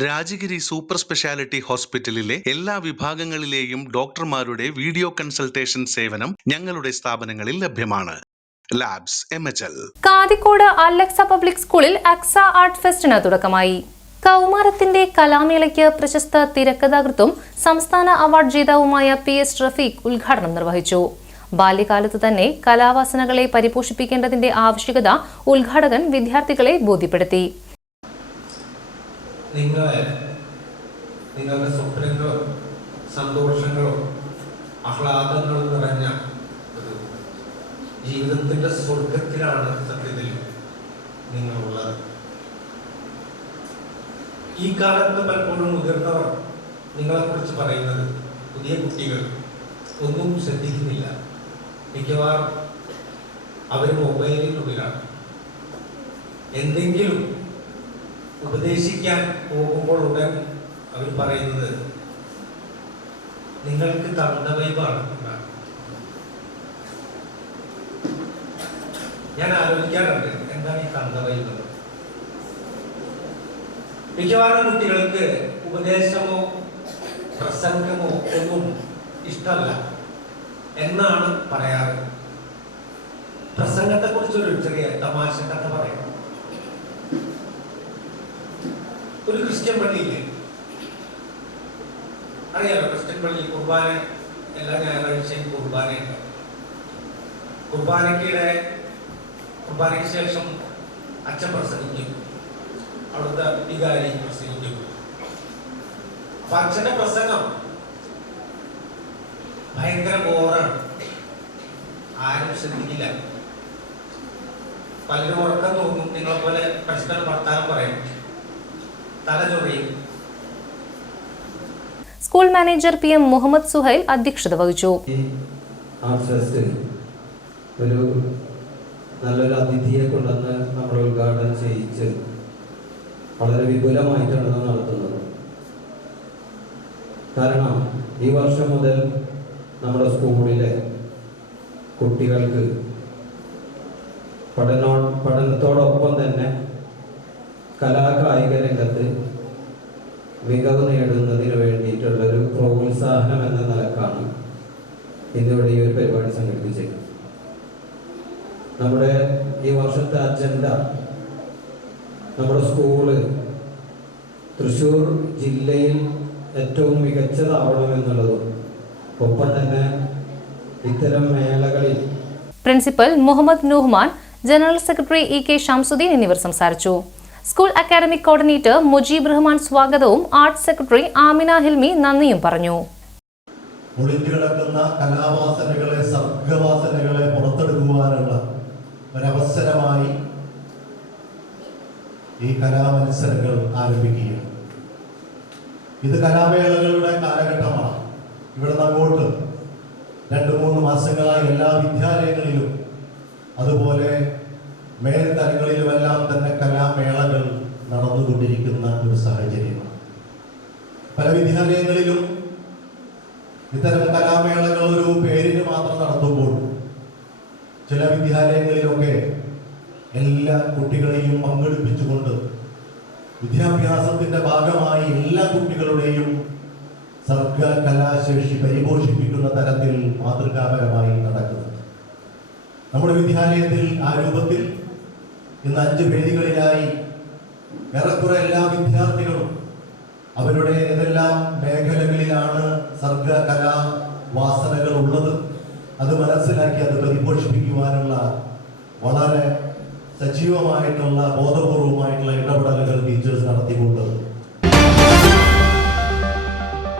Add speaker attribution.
Speaker 1: Rajagiri super speciality ഹോസ്പിറ്റലിലെ എല്ലാ വിഭാഗങ്ങളിലെയും ഡോക്ടർമാരുടെ വീഡിയോ കൺസൾട്ടേഷൻ സേവനം ഞങ്ങളുടെ സ്ഥാപനങ്ങളിൽ ലഭ്യമാണ്. Labs M H L.
Speaker 2: Kathikode Alexa public സ്കൂളിൽ അക്സ ആർട്ട് ഫെസ്റ്റിന് തുടക്കമായി. കൗമാരത്തിന്റെ കലാമേളയ്ക്ക് പ്രശസ്ത തിരക്കഥാകൃത്തും സംസ്ഥാന അവാർഡ് ജേതാവുമായ പി എസ് റഫീഖ് ഉദ്ഘാടനം നിർവഹിച്ചു. ബാല്യകാലത്ത് തന്നെ കലാവാസനകളെ പരിപോഷിപ്പിക്കേണ്ടതിന്റെ ആവശ്യകത ഉദ്ഘാടകൻ വിദ്യാർത്ഥികളെ ബോധ്യപ്പെടുത്തി.
Speaker 3: നിങ്ങളെ നിങ്ങളുടെ സ്വപ്നങ്ങളും സന്തോഷങ്ങളും ആഹ്ലാദങ്ങളും നിറഞ്ഞ ജീവിതത്തിന്റെ സ്വർഗത്തിലാണ് സത്യത്തിൽ നിങ്ങളുള്ളത്. ഈ കാലത്ത് പലപ്പോഴും മുതിർന്നവർ നിങ്ങളെക്കുറിച്ച് പറയുന്നത് പുതിയ കുട്ടികൾ ഒന്നും ശ്രദ്ധിക്കുന്നില്ല. മിക്കവാറും അവർ മൊബൈലിനുള്ളിലാണ്. എന്തെങ്കിലും ഉപദേശിക്കാൻ പോകുമ്പോൾ ഉടൻ അവർ പറയുന്നത് നിങ്ങൾക്ക് തണ്ടവൈബാണ്. ഞാൻ ആലോചിക്കാറുണ്ട് എന്താണ് ഈ തണ്ടവൈബ് എന്ന്? മിക്കവാറും കുട്ടികൾക്ക് ഉപദേശമോ പ്രസംഗമോ ഒന്നും ഇഷ്ടമല്ല എന്നാണ് പറയാറ് പ്രസംഗത്തെ കുറിച്ചൊരു ചെറിയ തമാശ കഥ പറയാം ഒരു ക്രിസ്ത്യൻ പള്ളിയില്ലേ? അറിയാലോ ക്രിസ്ത്യൻ പള്ളി കുർബാന എല്ലാ ഞായറാഴ്ചയും കുർബാനയുണ്ട്. കുർബാനയ്ക്കിടെ കുർബാനയ്ക്ക് ശേഷം അച്ഛൻ പ്രസംഗിക്കും. അവിടുത്തെ വികാരി പ്രസംഗിക്കും. അപ്പൊ അച്ഛന്റെ പ്രസംഗം ഭയങ്കര ബോറാണ് ആരും ശ്രദ്ധിക്കില്ല. പലരും ഉറക്കം തോന്നും നിങ്ങളെ പോലെ പരസ്പരം വർത്താനം പറയും. തലചൊറിയും.
Speaker 2: School manager P M Muhammad Suhail അധ്യക്ഷത വഹിച്ചു.
Speaker 4: ഒരു നല്ലൊരു അതിഥിയെ കൊണ്ടുവന്ന് നമ്മൾ ഉദ്ഘാടനം ചെയ്യിച്ച് വളരെ വിപുലമായിട്ടാണ് നടത്തുന്നത്. കാരണം ഈ വർഷം മുതൽ നമ്മുടെ സ്കൂളിലെ കുട്ടികൾക്ക് പഠനോ പഠനത്തോടൊപ്പം തന്നെ കലാകായിക രംഗത്ത് മികവ് നേടുന്നതിന് വേണ്ടിയിട്ടുള്ള ഒരു പ്രോത്സാഹനം എന്ന നിലക്കാണ് ഇന്നിവിടെ ഈ ഒരു പരിപാടി സംഘടിപ്പിച്ചത്. നമ്മുടെ ഈ വർഷത്തെ അജണ്ട നമ്മുടെ സ്കൂൾ തൃശൂർ ജില്ലയിൽ ഏറ്റവും മികച്ചതാവണമെന്നുള്ളതും ഒപ്പം തന്നെ ഇത്തരം മേളകളിൽ
Speaker 2: principal Muhammad Nouman general secretary E K Shamsuddin എന്നിവർ സംസാരിച്ചു. School academic coordinator Mujeeb Rahman സ്വാഗതവും ആർട്സ് സെക്രട്ടറി ആമിന ഹിൽമി നന്ദിയും പറഞ്ഞു.
Speaker 5: ഒളിഞ്ഞുകിടക്കുന്ന കലാവാസനകളെ സർഗവാസനകളെ പുറത്തെടുക്കുവാനുള്ള ഒരവസരമായി ഈ കലാമത്സരങ്ങൾ ആരംഭിക്കുകയാണ്. ഇത് കലാമേളകളുടെ കാലഘട്ടമാണ്. ഇവിടെ അങ്ങോട്ട് രണ്ട് മൂന്ന് മാസങ്ങളായി എല്ലാ വിദ്യാലയങ്ങളിലും അതുപോലെ മേൽത്തലങ്ങളിലുമെല്ലാം തന്നെ കലാമേളകൾ നടന്നുകൊണ്ടിരിക്കുന്ന ഒരു സാഹചര്യമാണ് പല വിദ്യാലയങ്ങളിലും ഇത്തരം കലാമേളകൾ ഒരു പേരിന് മാത്രം നടത്തുമ്പോൾ ചില വിദ്യാലയങ്ങളിലൊക്കെ എല്ലാ കുട്ടികളെയും പങ്കെടുപ്പിച്ചുകൊണ്ട് വിദ്യാഭ്യാസത്തിന്റെ ഭാഗമായി എല്ലാ കുട്ടികളുടെയും സർക്കാർ കലാശേഷി പരിപോഷിപ്പിക്കുന്ന തരത്തിൽ മാതൃകാപരമായി നടക്കുന്നത്. നമ്മുടെ വിദ്യാലയത്തിൽ ആ രൂപത്തിൽ ഇന്ന് അഞ്ച് വേദികളിലായി ഏറെക്കുറെ എല്ലാ വിദ്യാർത്ഥികളും അവരുടെ ഏതെല്ലാം മേഖലകളിലാണ് സർഗ കലാ വാസനകൾ ഉള്ളത് അത് മനസ്സിലാക്കി അത് പരിപോഷിപ്പിക്കുവാനുള്ള വളരെ സജീവമായിട്ടുള്ള ബോധപൂർവമായിട്ടുള്ള ഇടപെടലുകൾ ടീച്ചേഴ്സ് നടത്തിക്കൊണ്ടത്